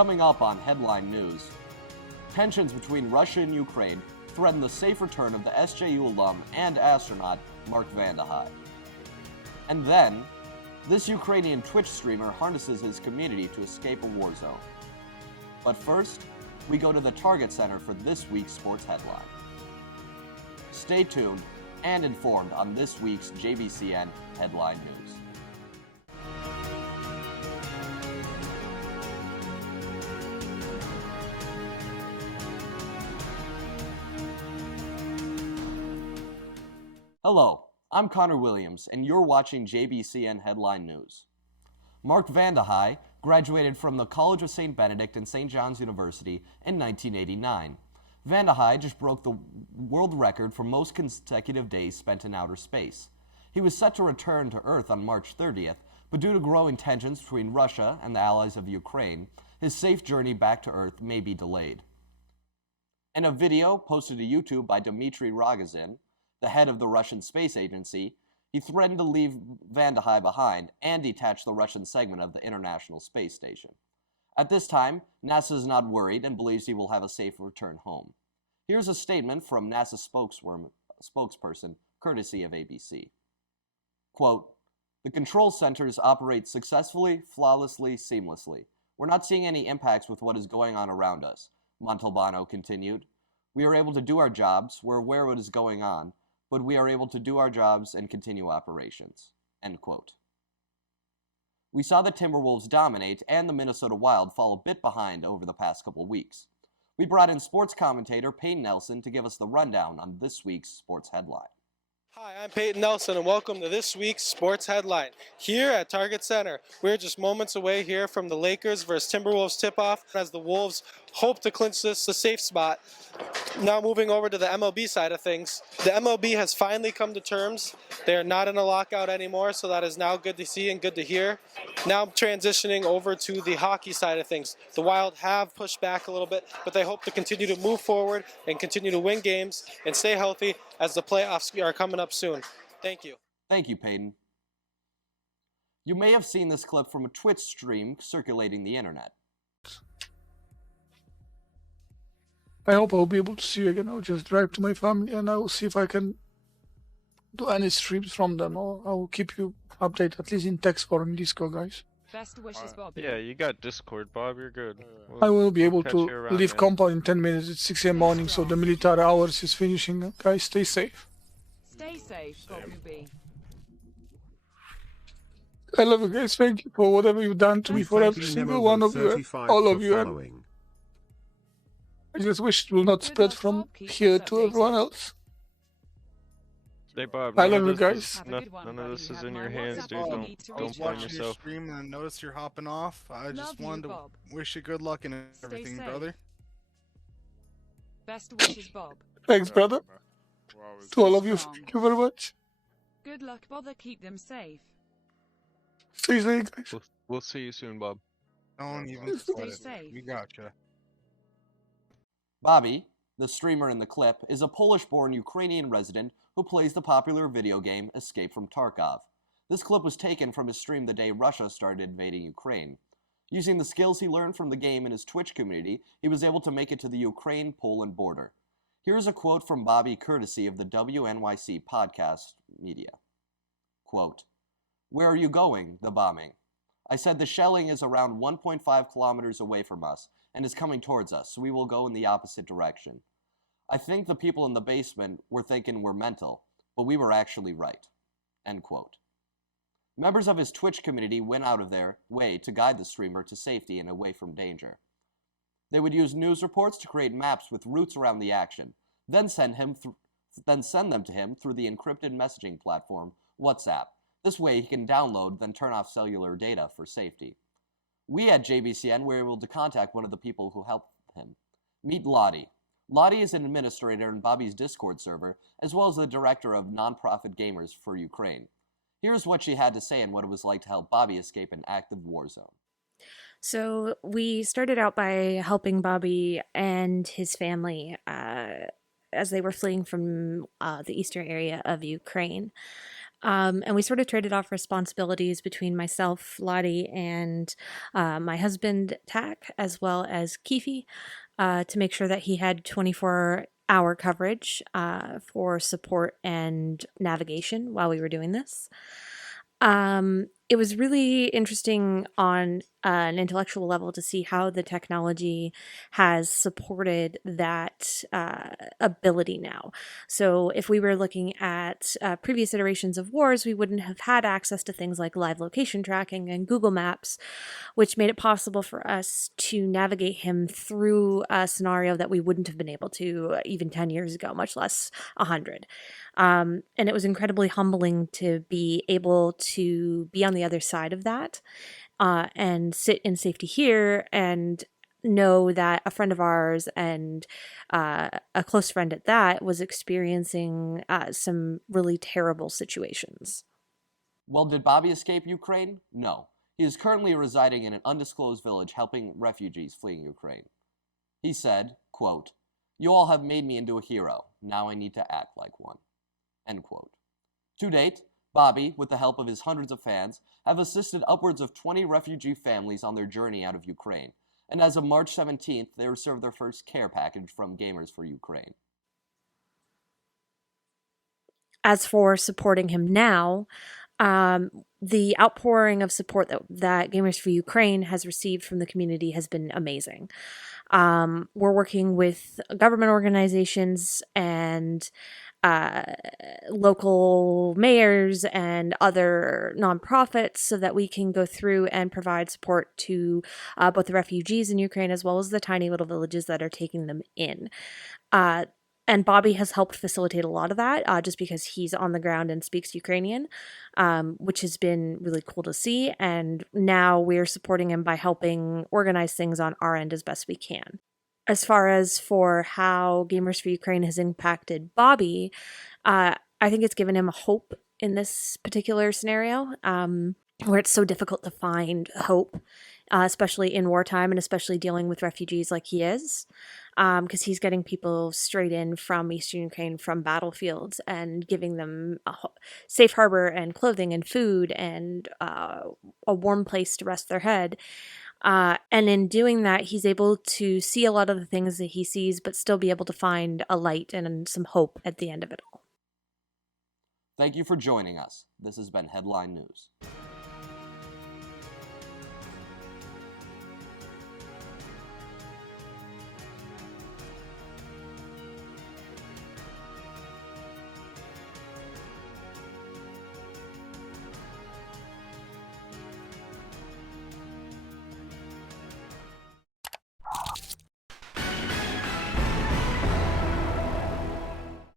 Coming up on Headline News, tensions between Russia and Ukraine threaten the safe return of the SJU alum and astronaut Mark Vandehei. And then, this Ukrainian Twitch streamer harnesses his community to escape a war zone. But first, we go to the Target Center for this week's sports headline. Stay tuned and informed on this week's JBCN Headline News. Hello, I'm Connor Williams, and you're watching JBCN Headline News. Mark Vandehei graduated from the College of St. Benedict and St. John's University in 1989. Vandehei just broke the world record for most consecutive days spent in outer space. He was set to return to Earth on March 30th, but due to growing tensions between Russia and the allies of Ukraine, his safe journey back to Earth may be delayed. In a video posted to YouTube by Dmitry Rogozin, the head of the Russian Space Agency, he threatened to leave Vandehei behind and detach the Russian segment of the International Space Station. At this time, NASA is not worried and believes he will have a safe return home. Here's a statement from NASA spokesperson, courtesy of ABC. Quote, "The control centers operate successfully, flawlessly, seamlessly. We're not seeing any impacts with what is going on around us," Montalbano continued. "We are able to do our jobs, we're aware of what is going on, but we are able to do our jobs and continue operations." End quote. We saw the Timberwolves dominate and the Minnesota Wild fall a bit behind over the past couple weeks. We brought in sports commentator Peyton Nelson to give us the rundown on this week's sports headline. Hi, I'm Peyton Nelson, and welcome to this week's Sports Headline. Here at Target Center, we're just moments away here from the Lakers versus Timberwolves tip-off as the Wolves hope to clinch this a safe spot. Now moving over to the MLB side of things, the MLB has finally come to terms. They are not in a lockout anymore, so that is now good to see and good to hear. Now transitioning over to the hockey side of things. The Wild have pushed back a little bit, but they hope to continue to move forward and continue to win games and stay healthy as the playoffs are coming up soon. Thank you. Thank you, Peyton. You may have seen this clip from a Twitch stream circulating the internet. I hope I'll be able to see you again. I'll just drive to my family and I will see if I can do any streams from them, or I will keep you updated, at least in text or in Discord, guys. Best wishes, Bob. Yeah, you got Discord, Bob. You're good. I will be able to around, leave man. compound in 10 minutes. It's 6 a.m. morning, so the military hours is finishing. Guys, stay safe. Stay safe, Bobby. I love you guys. Thank you for whatever you've done to me, for every single one of you, all of you. And I just wish it will not spread from here to everyone else. Hey, Bob. I love you guys. None of this is in your hands, dude. Don't blame watching your yourself. stream and I noticed you're hopping off. I just wanted to wish you good luck and everything, brother. Best wishes, Bob. Thanks, brother. To all of you, thank you very much. Good luck, bother. Keep them safe. Stay safe, guys. We'll see you soon, Bob. Don't even Stay sweat it. safe. We gotcha. Bobby, the streamer in the clip, is a Polish-born Ukrainian resident who plays the popular video game Escape from Tarkov. This clip was taken from his stream the day Russia started invading Ukraine. Using the skills he learned from the game in his Twitch community, he was able to make it to the Ukraine-Poland border. Here's a quote from Bobby courtesy of the WNYC podcast media. Quote, "Where are you going? The bombing. I said the shelling is around 1.5 kilometers away from us and is coming towards us, so we will go in the opposite direction. I think the people in the basement were thinking we're mental, but we were actually right." End quote. Members of his Twitch community went out of their way to guide the streamer to safety and away from danger. They would use news reports to create maps with routes around the action, then send them to him through the encrypted messaging platform WhatsApp. This way he can download, then turn off cellular data for safety. We at JBCN were able to contact one of the people who helped him. Meet Lottie. Lottie is an administrator in Bobby's Discord server, as well as the director of Nonprofit Gamers for Ukraine. Here's what she had to say and what it was like to help Bobby escape an active war zone. So we started out by helping Bobby and his family as they were fleeing from the eastern area of Ukraine. And we sort of traded off responsibilities between myself, Lottie, and my husband, Tak, as well as Keefe, to make sure that he had 24-hour coverage for support and navigation while we were doing this. It was really interesting on an intellectual level to see how the technology has supported that ability now. So if we were looking at previous iterations of wars, we wouldn't have had access to things like live location tracking and Google Maps, which made it possible for us to navigate him through a scenario that we wouldn't have been able to even 10 years ago, much less 100. And it was incredibly humbling to be able to be on the other side of that and sit in safety here and know that a friend of ours and a close friend at that was experiencing some really terrible situations. Well, did Bobby escape Ukraine? No. He is currently residing in an undisclosed village helping refugees fleeing Ukraine. He said, quote, "You all have made me into a hero. Now I need to act like one." End quote. To date, Bobby, with the help of his hundreds of fans, have assisted upwards of 20 refugee families on their journey out of Ukraine, and as of March 17th, they received their first care package from Gamers for Ukraine. As for supporting him now, the outpouring of support that Gamers for Ukraine has received from the community has been amazing. We're working with government organizations and local mayors and other nonprofits so that we can go through and provide support to both the refugees in Ukraine as well as the tiny little villages that are taking them in. And Bobby has helped facilitate a lot of that just because he's on the ground and speaks Ukrainian, which has been really cool to see. And now we're supporting him by helping organize things on our end as best we can. As far as for how Gamers for Ukraine has impacted Bobby, I think it's given him a hope in this particular scenario, where it's so difficult to find hope, especially in wartime and especially dealing with refugees like he is, because he's getting people straight in from Eastern Ukraine from battlefields and giving them a safe harbor and clothing and food and a warm place to rest their head. And in doing that, he's able to see a lot of the things that he sees, but still be able to find a light and some hope at the end of it all. Thank you for joining us. This has been Headline News.